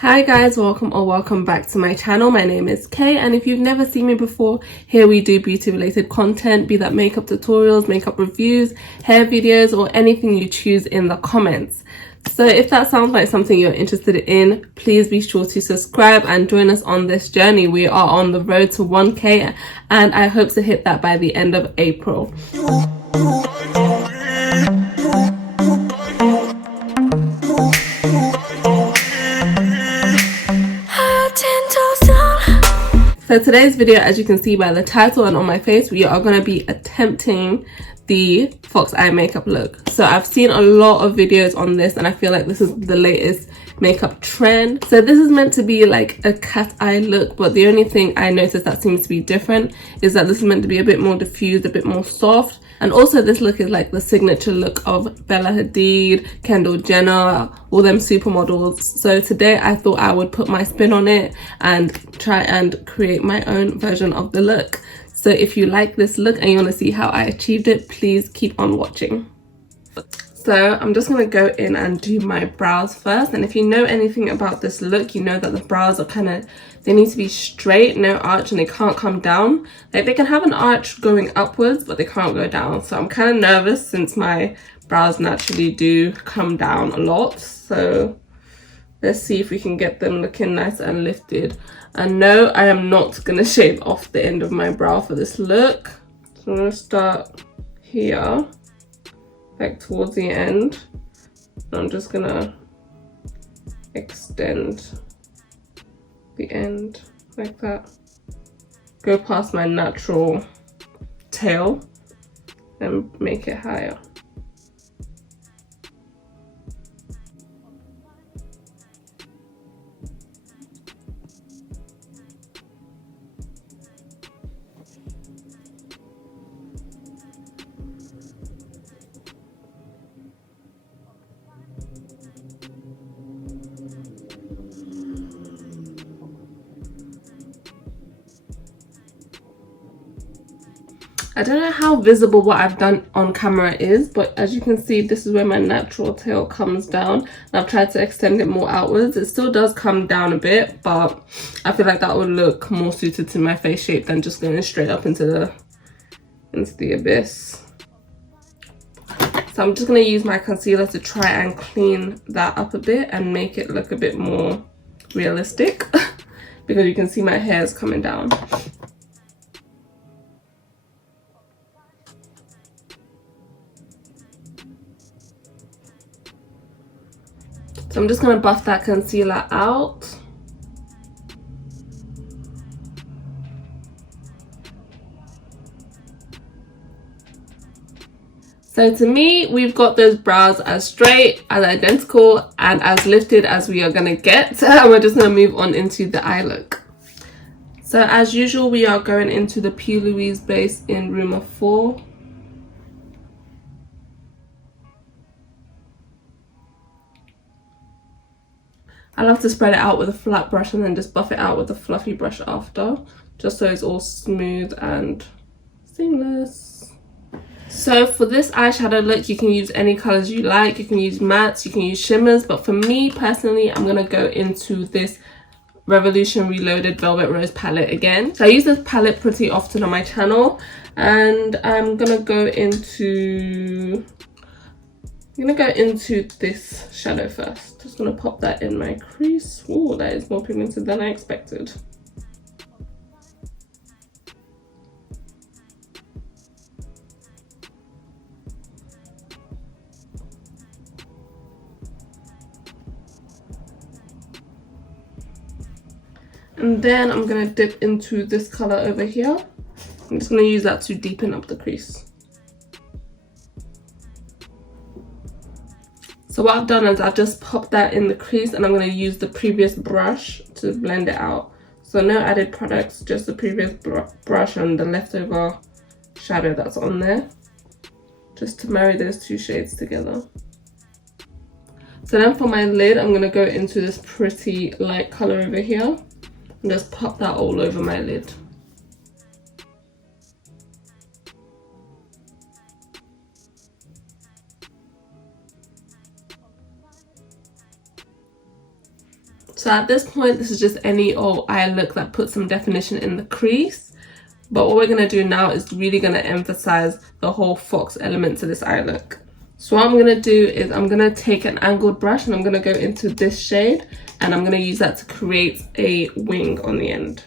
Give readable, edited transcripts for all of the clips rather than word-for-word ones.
Hi guys, welcome back to my channel. My name is Kay, and if you've never seen me before, here we do beauty related content, be that makeup tutorials, makeup reviews, hair videos, or anything you choose in the comments. So if that sounds like something you're interested in, please be sure to subscribe and join us on this journey. We are on the road to 1K and I hope to hit that by the end of April. So today's video, as you can see by the title and on my face, we are going to be attempting the fox eye makeup look. So I've seen a lot of videos on this and I feel like this is the latest makeup trend. So this is meant to be like a cat eye look, but the only thing I noticed that seems to be different is that this is meant to be a bit more diffused, a bit more soft. And also this look is like the signature look of Bella Hadid, Kendall Jenner, all them supermodels. So today I thought I would put my spin on it and try and create my own version of the look. So if you like this look and you want to see how I achieved it, please keep on watching. So I'm just going to go in and do my brows first. And if you know anything about this look, you know that the brows are they need to be straight, no arch, and they can't come down. Like they can have an arch going upwards, but they can't go down. So I'm kind of nervous since my brows naturally do come down a lot. So let's see if we can get them looking nice and lifted. And no, I am not going to shave off the end of my brow for this look. So I'm going to start here, like towards the end. I'm just going to extend the end like that. Go past my natural tail and make it higher. I don't know how visible what I've done on camera is, but as you can see, this is where my natural tail comes down. And I've tried to extend it more outwards. It still does come down a bit, but I feel like that would look more suited to my face shape than just going straight up into the abyss. So I'm just going to use my concealer to try and clean that up a bit and make it look a bit more realistic because you can see my hair is coming down. So I'm just going to buff that concealer out. So to me, we've got those brows as straight, as identical, and as lifted as we are going to get. And we're just going to move on into the eye look. So as usual, we are going into the Louise base in Rumour 4. I love to spread it out with a flat brush and then just buff it out with a fluffy brush after, just so it's all smooth and seamless. So for this eyeshadow look, you can use any colors you like. You can use mattes, you can use shimmers, but for me personally, I'm going to go into this Revolution Reloaded Velvet Rose palette again. So I use this palette pretty often on my channel, and I'm going to go into this shadow first. Just gonna pop that in my crease. Oh, that is more pigmented than I expected. And then I'm gonna dip into this color over here. I'm just gonna use that to deepen up the crease. So what I've done is I've just popped that in the crease and I'm going to use the previous brush to blend it out. So no added products, just the previous brush and the leftover shadow that's on there. Just to marry those two shades together. So then for my lid, I'm going to go into this pretty light color over here. And just pop that all over my lid. So at this point, this is just any old eye look that puts some definition in the crease. But what we're going to do now is really going to emphasize the whole fox element to this eye look. So what I'm going to do is I'm going to take an angled brush and I'm going to go into this shade, and I'm going to use that to create a wing on the end.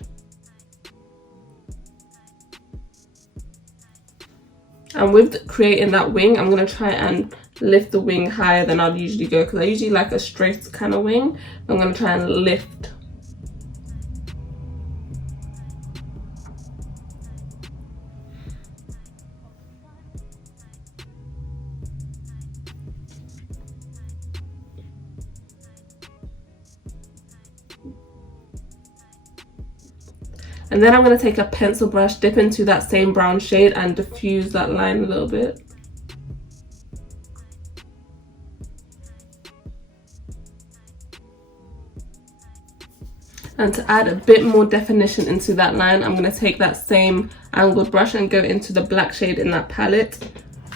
And with creating that wing, I'm going to try and lift the wing higher than I'd usually go, because I usually like a straight kind of wing. I'm going to try and lift. And then I'm going to take a pencil brush, dip into that same brown shade and diffuse that line a little bit. And to add a bit more definition into that line, I'm going to take that same angled brush and go into the black shade in that palette.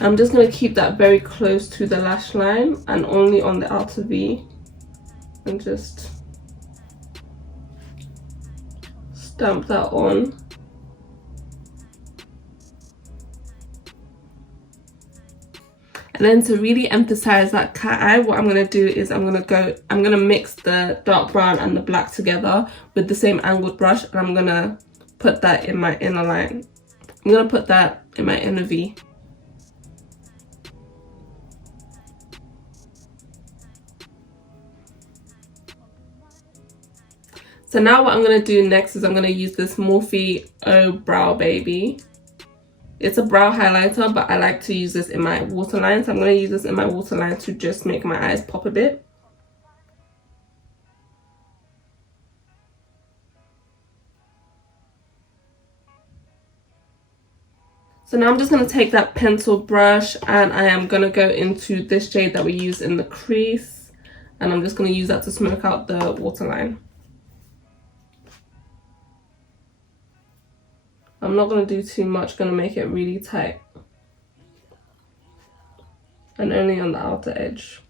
I'm just going to keep that very close to the lash line and only on the outer V. And just stamp that on. And then to really emphasize that cat eye, what I'm going to do is I'm going to mix the dark brown and the black together with the same angled brush, and I'm going to put that in my inner line. I'm going to put that in my inner V. So now what I'm going to do next is I'm going to use this Morphe Oh Brow Baby. It's a brow highlighter, but I like to use this in my waterline. So I'm going to use this in my waterline to just make my eyes pop a bit. So now I'm just going to take that pencil brush and I am going to go into this shade that we use in the crease. And I'm just going to use that to smoke out the waterline. I'm not going to do too much, going to make it really tight. And only on the outer edge.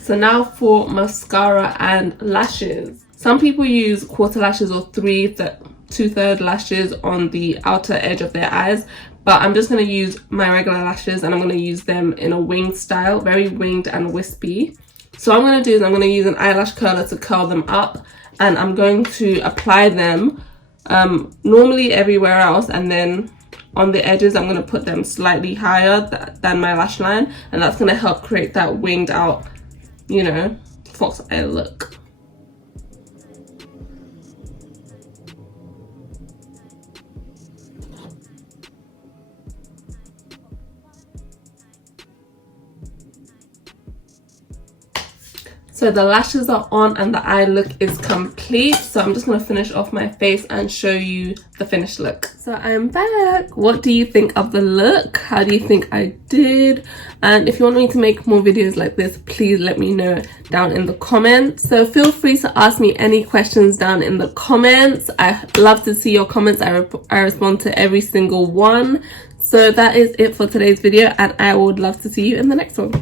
So now for mascara and lashes. Some people use quarter lashes or 2/3 lashes on the outer edge of their eyes. But I'm just going to use my regular lashes and I'm going to use them in a winged style. Very winged and wispy. So what I'm going to do is I'm going to use an eyelash curler to curl them up. And I'm going to apply them normally everywhere else, and then on the edges I'm going to put them slightly higher than my lash line, and that's going to help create that winged out, you know, fox eye look. So the lashes are on and the eye look is complete. So I'm just going to finish off my face and show you the finished look. So I'm back. What do you think of the look? How do you think I did? And if you want me to make more videos like this, please let me know down in the comments. So feel free to ask me any questions down in the comments. I love to see your comments. I respond to every single one. So that is it for today's video, and I would love to see you in the next one.